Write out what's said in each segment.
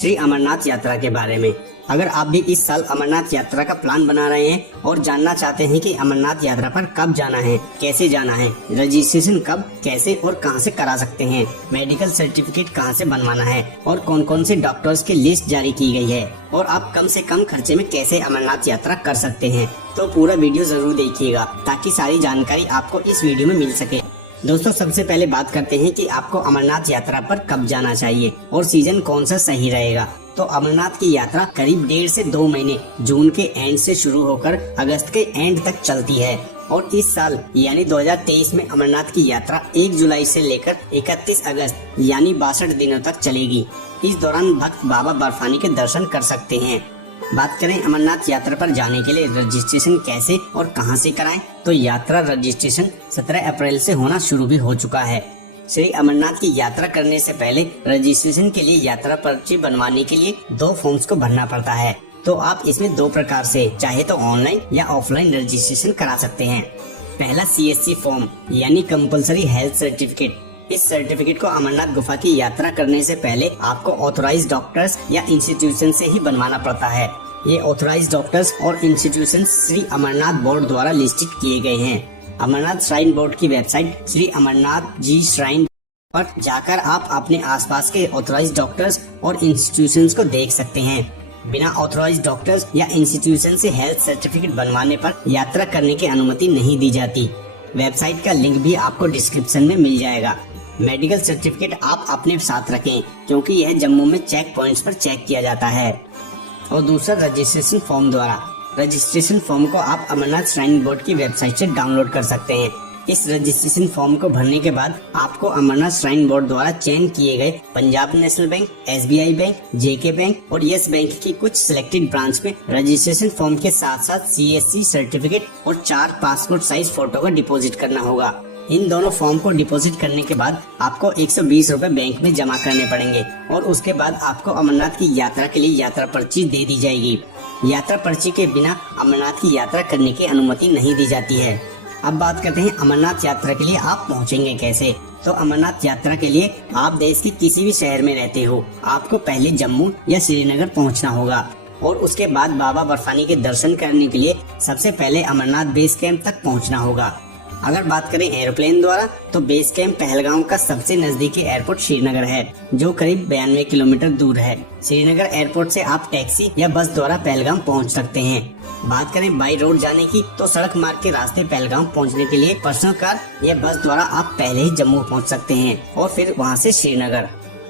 श्री अमरनाथ यात्रा के बारे में। अगर आप भी इस साल अमरनाथ यात्रा का प्लान बना रहे हैं और जानना चाहते हैं कि अमरनाथ यात्रा पर कब जाना है, कैसे जाना है, रजिस्ट्रेशन कब, कैसे और कहां से करा सकते हैं, मेडिकल सर्टिफिकेट कहां से बनवाना है और कौन कौन से डॉक्टर्स की लिस्ट जारी की गई है और आप कम से कम खर्चे में कैसे अमरनाथ यात्रा कर सकते हैं, तो पूरा वीडियो जरूर देखिएगा ताकि सारी जानकारी आपको इस वीडियो में मिल सके। दोस्तों, सबसे पहले बात करते हैं कि आपको अमरनाथ यात्रा पर कब जाना चाहिए और सीजन कौन सा सही रहेगा। तो अमरनाथ की यात्रा करीब 1.5 से 2 महीने जून के एंड से शुरू होकर अगस्त के एंड तक चलती है और इस साल यानी 2023 में अमरनाथ की यात्रा 1 जुलाई से लेकर 31 अगस्त यानी 62 दिनों तक चलेगी। इस दौरान भक्त बाबा बर्फानी के दर्शन कर सकते हैं। बात करें अमरनाथ यात्रा पर जाने के लिए रजिस्ट्रेशन कैसे और कहां से कराएं, तो यात्रा रजिस्ट्रेशन 17 अप्रैल से होना शुरू भी हो चुका है। श्री अमरनाथ की यात्रा करने से पहले रजिस्ट्रेशन के लिए यात्रा पर्ची बनवाने के लिए 2 फॉर्म्स को भरना पड़ता है। तो आप इसमें 2 प्रकार से चाहे तो ऑनलाइन या ऑफलाइन रजिस्ट्रेशन करा सकते हैं। पहला CSC फॉर्म यानी कंपलसरी हेल्थ सर्टिफिकेट। इस सर्टिफिकेट को अमरनाथ गुफा की यात्रा करने से पहले आपको ऑथोराइज्ड डॉक्टर्स या इंस्टीट्यूशन से ही बनवाना पड़ता है। ये ऑथोराइज्ड डॉक्टर्स और इंस्टीट्यूशन श्री अमरनाथ बोर्ड द्वारा लिस्टेड किए गए हैं। अमरनाथ श्राइन बोर्ड की वेबसाइट श्री अमरनाथ जी श्राइन पर जाकर आप अपने आसपास के ऑथोराइज्ड डॉक्टर्स और इंस्टीट्यूशंस को देख सकते हैं। बिना ऑथोराइज्ड डॉक्टर्स या इंस्टीट्यूशन से हेल्थ सर्टिफिकेट बनवाने पर यात्रा करने की अनुमति नहीं दी जाती। वेबसाइट का लिंक भी आपको डिस्क्रिप्शन में मिल जाएगा। मेडिकल सर्टिफिकेट आप अपने साथ रखें क्योंकि यह जम्मू में चेक पॉइंट्स पर चेक किया जाता है। और दूसरा रजिस्ट्रेशन फॉर्म द्वारा। रजिस्ट्रेशन फॉर्म को आप अमरनाथ श्राइन बोर्ड की वेबसाइट से डाउनलोड कर सकते हैं। इस रजिस्ट्रेशन फॉर्म को भरने के बाद आपको अमरनाथ श्राइन बोर्ड द्वारा चयन किए गए Punjab national bank, SBI bank, JK bank और यस बैंक की कुछ सिलेक्टेड ब्रांच में रजिस्ट्रेशन फॉर्म के साथ साथ CSC सर्टिफिकेट और 4 पासपोर्ट साइज फोटो का डिपॉजिट करना होगा। इन दोनों फॉर्म को डिपॉजिट करने के बाद आपको 120 रुपए बैंक में जमा करने पड़ेंगे और उसके बाद आपको अमरनाथ की यात्रा के लिए यात्रा पर्ची दे दी जाएगी। यात्रा पर्ची के बिना अमरनाथ की यात्रा करने की अनुमति नहीं दी जाती है। अब बात करते हैं अमरनाथ यात्रा के लिए आप पहुंचेंगे कैसे। तो अमरनाथ यात्रा के लिए आप देश के किसी भी शहर में रहते हो, आपको पहले जम्मू या श्रीनगर पहुंचना होगा और उसके बाद बाबा बर्फानी के दर्शन करने के लिए सबसे पहले अमरनाथ बेस कैंप तक पहुंचना होगा। अगर बात करें एरोप्लेन द्वारा तो बेस कैंप पहलगाम का सबसे नजदीकी एयरपोर्ट श्रीनगर है जो करीब 92 किलोमीटर दूर है। श्रीनगर एयरपोर्ट से आप टैक्सी या बस द्वारा पहलगाम पहुंच सकते हैं। बात करें बाई रोड जाने की तो सड़क मार्ग के रास्ते पहलगाम पहुंचने के लिए पर्सनल कार या बस द्वारा आप पहले ही जम्मू पहुंच सकते हैं और फिर वहां से श्रीनगर।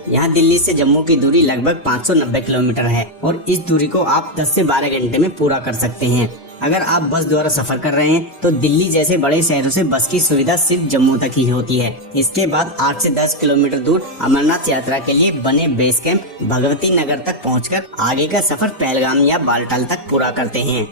यहाँ दिल्ली से जम्मू की दूरी लगभग 590 किलोमीटर है और इस दूरी को आप 10 से 12 घंटे में पूरा कर सकते हैं। अगर आप बस द्वारा सफर कर रहे हैं तो दिल्ली जैसे बड़े शहरों से बस की सुविधा सिर्फ जम्मू तक ही होती है। इसके बाद 8 से 10 किलोमीटर दूर अमरनाथ यात्रा के लिए बने बेस कैंप भगवती नगर तक पहुंचकर आगे का सफर पहलगाम या बालटाल तक पूरा करते हैं।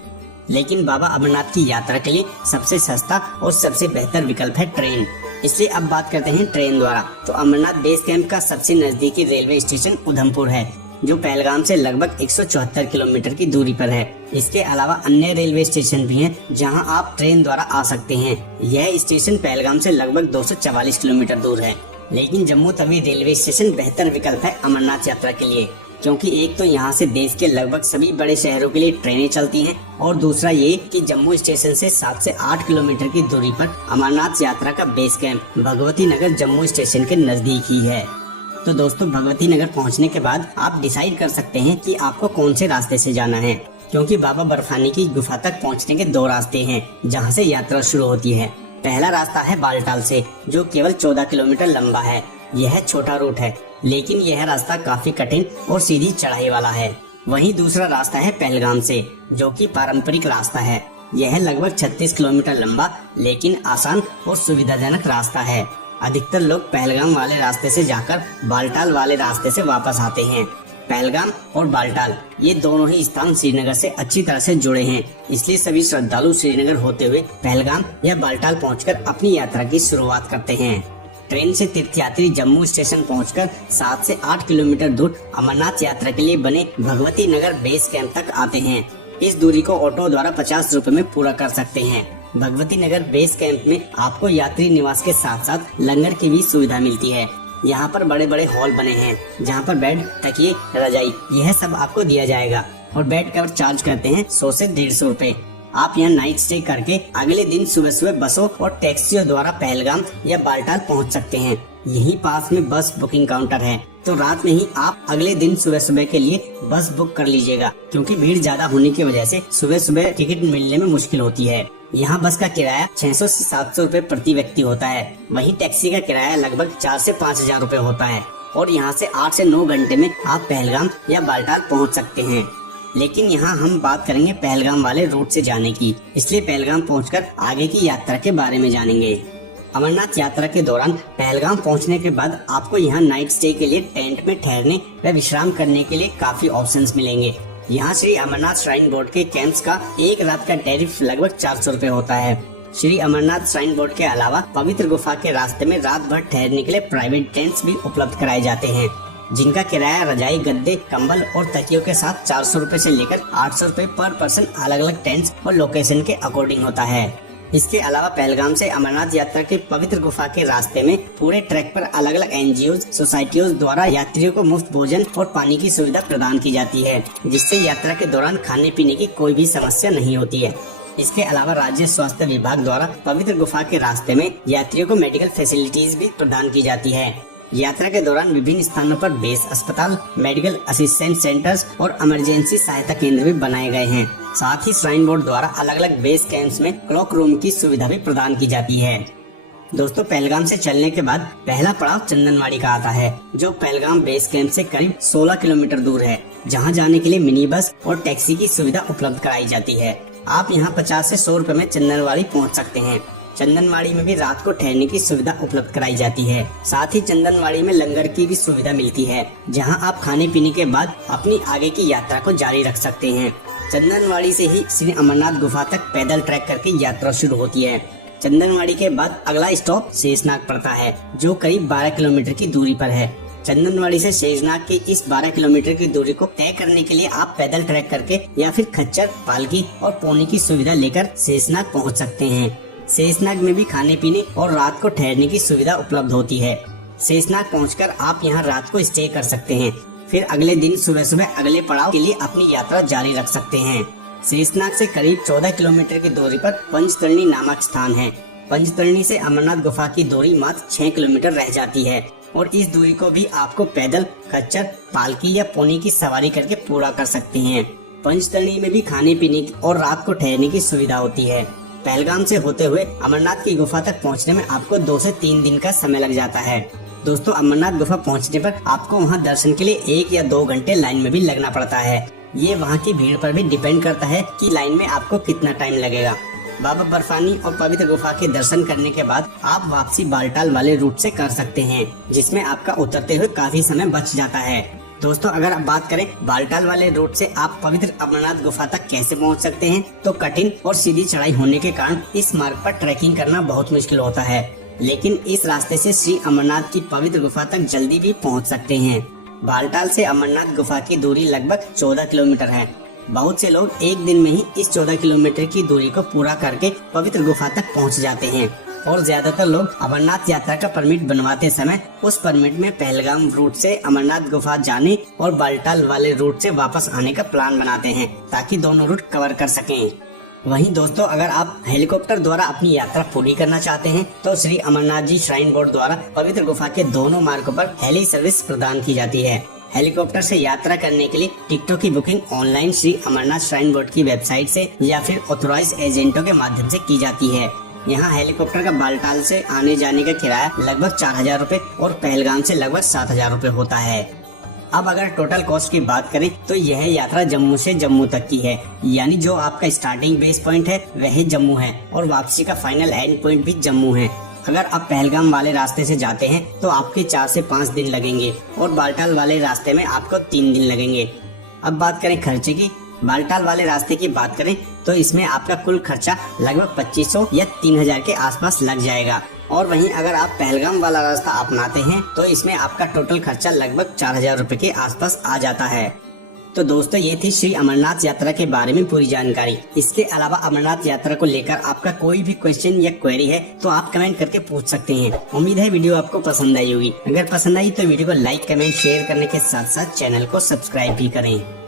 लेकिन बाबा अमरनाथ की यात्रा के लिए सबसे सस्ता और सबसे बेहतर विकल्प है ट्रेन। इसलिए अब बात करते हैं ट्रेन द्वारा। तो अमरनाथ बेस कैंप का सबसे नजदीकी रेलवे स्टेशन उधमपुर है जो पहलगाम से लगभग 174 किलोमीटर की दूरी पर है। इसके अलावा अन्य रेलवे स्टेशन भी हैं जहां आप ट्रेन द्वारा आ सकते हैं। यह स्टेशन पहलगाम से लगभग 244 किलोमीटर दूर है। लेकिन जम्मू तवी रेलवे स्टेशन बेहतर विकल्प है अमरनाथ यात्रा के लिए क्योंकि एक तो यहाँ से देश के लगभग सभी बड़े शहरों के लिए ट्रेनें चलती हैं और दूसरा ये कि जम्मू स्टेशन से 7 से 8 किलोमीटर की दूरी पर अमरनाथ यात्रा का base camp Bhagwati Nagar Jammu station के नजदीक ही है। तो दोस्तों, भगवती नगर पहुंचने के बाद आप डिसाइड कर सकते हैं कि आपको कौन से रास्ते से जाना है क्योंकि बाबा बर्फानी की गुफा तक पहुंचने के 2 रास्ते हैं जहां से यात्रा शुरू होती है। पहला रास्ता है बालटाल से जो केवल 14 किलोमीटर लंबा है। यह छोटा रूट है लेकिन यह रास्ता काफी कठिन और सीधी चढ़ाई वाला है। वहीं दूसरा रास्ता है पहलगाम से जो कि पारंपरिक रास्ता है। यह लगभग 36 किलोमीटर लंबा लेकिन आसान और सुविधाजनक रास्ता है। अधिकतर लोग पहलगाम वाले रास्ते से जाकर बालटाल वाले रास्ते से वापस आते हैं। पहलगाम और बालटाल ये दोनों ही स्थान श्रीनगर से अच्छी तरह से जुड़े हैं, इसलिए सभी श्रद्धालु श्रीनगर होते हुए पहलगाम या बालटाल पहुंचकर अपनी यात्रा की शुरुआत करते हैं। ट्रेन से तीर्थयात्री जम्मू स्टेशन पहुंचकर 7 से 8 किलोमीटर दूर अमरनाथ यात्रा के लिए बने भगवती नगर बेस कैंप तक आते हैं। इस दूरी को ऑटो द्वारा 50 रुपए में पूरा कर सकते हैं। भगवती नगर बेस कैंप में आपको यात्री निवास के साथ साथ लंगर की भी सुविधा मिलती है। यहाँ पर बड़े बड़े हॉल बने हैं जहाँ पर बेड, तकिए, रजाई यह सब आपको दिया जाएगा और बेड कवर चार्ज करते हैं 100 से 150 रुपए। आप यहाँ नाइट स्टे करके अगले दिन सुबह सुबह बसों और टैक्सियों द्वारा पहलगाम या बालटाल पहुँच सकते हैं। यहीं पास में बस बुकिंग काउंटर है, तो रात में ही आप अगले दिन सुबह सुबह के लिए बस बुक कर लीजिएगा, क्योंकि भीड़ ज्यादा होने की वजह से सुबह सुबह टिकट मिलने में मुश्किल होती है। यहाँ बस का किराया 600 से 700 रुपए प्रति व्यक्ति होता है। वहीं टैक्सी का किराया लगभग 4 से 5,000 रुपए होता है और यहाँ से 8 से 9 घंटे में आप पहलगाम या बालटाल पहुँच सकते हैं। लेकिन यहाँ हम बात करेंगे पहलगाम वाले रूट से जाने की, इसलिए पहलगाम पहुंचकर आगे की यात्रा के बारे में जानेंगे। अमरनाथ यात्रा के दौरान पहलगाम पहुंचने के बाद आपको यहाँ नाइट स्टे के लिए टेंट में ठहरने व विश्राम करने के लिए काफी ऑप्शंस मिलेंगे। यहाँ श्री अमरनाथ श्राइन बोर्ड के कैंप्स का एक रात का टैरिफ लगभग 400 रुपए होता है। श्री अमरनाथ श्राइन बोर्ड के अलावा पवित्र गुफा के रास्ते में रात भर ठहरने के लिए प्राइवेट टेंट्स भी उपलब्ध कराए जाते हैं, जिनका किराया रजाई, गद्दे, कंबल और तकियों के साथ 400 रुपए से लेकर 800 रुपए पर पर्सन अलग अलग टेंट्स और लोकेशन के अकॉर्डिंग होता है। इसके अलावा पहलगाम से अमरनाथ यात्रा के पवित्र गुफा के रास्ते में पूरे ट्रैक पर अलग अलग एनजीओ सोसाइटियों द्वारा यात्रियों को मुफ्त भोजन और पानी की सुविधा प्रदान की जाती है, जिससे यात्रा के दौरान खाने पीने की कोई भी समस्या नहीं होती है। इसके अलावा राज्य स्वास्थ्य विभाग द्वारा पवित्र गुफा के रास्ते में यात्रियों को मेडिकल फैसिलिटीज भी प्रदान की जाती है। यात्रा के दौरान विभिन्न स्थानों पर बेस अस्पताल, मेडिकल असिस्टेंट सेंटर्स और इमरजेंसी सहायता केंद्र भी बनाए गए हैं। साथ ही श्राइन बोर्ड द्वारा अलग अलग बेस कैंप्स में क्लॉक रूम की सुविधा भी प्रदान की जाती है। दोस्तों, पहलगाम से चलने के बाद पहला पड़ाव चंदनवाड़ी का आता है, जो पहलगाम बेस कैंप से करीब 16 किलोमीटर दूर है, जहां जाने के लिए मिनी बस और टैक्सी की सुविधा उपलब्ध कराई जाती है। आप यहां 50 से 100 रुपए में चंदनवाड़ी पहुंच सकते हैं। चंदनवाड़ी में भी रात को ठहरने की सुविधा उपलब्ध कराई जाती है। साथ ही चंदनवाड़ी में लंगर की भी सुविधा मिलती है, जहां आप खाने पीने के बाद अपनी आगे की यात्रा को जारी रख सकते हैं। चंदनवाड़ी से ही श्री अमरनाथ गुफा तक पैदल ट्रैक करके यात्रा शुरू होती है। चंदनवाड़ी के बाद अगला स्टॉप शेषनाग पड़ता है, जो करीब 12 किलोमीटर की दूरी पर है। चंदनवाड़ी से शेषनाग की इस 12 किलोमीटर की दूरी को तय करने के लिए आप पैदल ट्रैक करके या फिर खच्चर, पालकी और पोनी की सुविधा लेकर शेषनाग पहुँच सकते हैं। शेषनाग में भी खाने पीने और रात को ठहरने की सुविधा उपलब्ध होती है। शेषनाग पहुंचकर आप यहां रात को स्टे कर सकते हैं, फिर अगले दिन सुबह सुबह अगले पड़ाव के लिए अपनी यात्रा जारी रख सकते हैं। शेषनाग से करीब 14 किलोमीटर की दूरी पर पंचतरणी नामक स्थान है। पंचतरणी से अमरनाथ गुफा की दूरी मात्र 6 किलोमीटर रह जाती है और इस दूरी को भी आपको पैदल, खच्चर, पालकी या पोनी की सवारी करके पूरा कर सकते हैं। पंचतरणी में भी खाने पीने और रात को ठहरने की सुविधा होती है। पहलगाम से होते हुए अमरनाथ की गुफा तक पहुंचने में आपको 2 से 3 दिन का समय लग जाता है। दोस्तों, अमरनाथ गुफा पहुंचने पर आपको वहां दर्शन के लिए 1 या 2 घंटे लाइन में भी लगना पड़ता है। ये वहां की भीड़ पर भी डिपेंड करता है कि लाइन में आपको कितना टाइम लगेगा। बाबा बर्फानी और पवित्र गुफा के दर्शन करने के बाद आप वापसी बालटाल वाले रूट से कर सकते हैं, जिसमें आपका उतरते हुए काफी समय बच जाता है। दोस्तों, अगर आप बात करें बालटाल वाले रूट से आप पवित्र अमरनाथ गुफा तक कैसे पहुंच सकते हैं, तो कठिन और सीधी चढ़ाई होने के कारण इस मार्ग पर ट्रैकिंग करना बहुत मुश्किल होता है, लेकिन इस रास्ते से श्री अमरनाथ की पवित्र गुफा तक जल्दी भी पहुंच सकते हैं। बालटाल से अमरनाथ गुफा की दूरी लगभग 14 किलोमीटर है। बहुत से लोग एक दिन में ही इस 14 किलोमीटर की दूरी को पूरा करके पवित्र गुफा तक पहुँच जाते हैं और ज्यादातर लोग अमरनाथ यात्रा का परमिट बनवाते समय उस परमिट में पहलगाम रूट से अमरनाथ गुफा जाने और बालटाल वाले रूट से वापस आने का प्लान बनाते हैं, ताकि दोनों रूट कवर कर सकें। वहीं दोस्तों, अगर आप हेलीकॉप्टर द्वारा अपनी यात्रा पूरी करना चाहते हैं, तो श्री अमरनाथ जी श्राइन बोर्ड द्वारा पवित्र गुफा के दोनों मार्गों पर हेली सर्विस प्रदान की जाती है। हेलीकॉप्टर से यात्रा करने के लिए टिकटों की booking online Shri Amarnath shrine board की वेबसाइट से या फिर ऑथोराइज्ड एजेंटों के माध्यम से की जाती है। यहाँ हेलीकॉप्टर का बालटाल से आने जाने का किराया लगभग 4,000 रुपए और पहलगाम से लगभग 7,000 रुपए होता है। अब अगर टोटल कॉस्ट की बात करें तो यह यात्रा जम्मू से जम्मू तक की है, यानी जो आपका स्टार्टिंग बेस पॉइंट है वह जम्मू है और वापसी का फाइनल एंड पॉइंट भी जम्मू है। अगर आप पहलगाम वाले रास्ते से जाते हैं तो आपके 4 से 5 दिन लगेंगे और बालटाल वाले रास्ते में आपको 3 दिन लगेंगे। अब बात करें खर्चे की, बालटाल वाले रास्ते की बात करें तो इसमें आपका कुल खर्चा लगभग 2500 या 3000 के आसपास लग जाएगा। और वहीं अगर आप पहलगाम वाला रास्ता अपनाते हैं तो इसमें आपका टोटल खर्चा लगभग 4000 रुपए के आसपास आ जाता है। तो दोस्तों ये थी श्री अमरनाथ यात्रा के बारे में पूरी जानकारी। इसके अलावा अमरनाथ यात्रा को लेकर आपका कोई भी क्वेश्चन या क्वेरी है तो आप कमेंट करके पूछ सकते हैं। उम्मीद है वीडियो आपको पसंद आई होगी। अगर पसंद आई तो वीडियो को लाइक, कमेंट, शेयर करने के साथ साथ चैनल को सब्सक्राइब भी करें।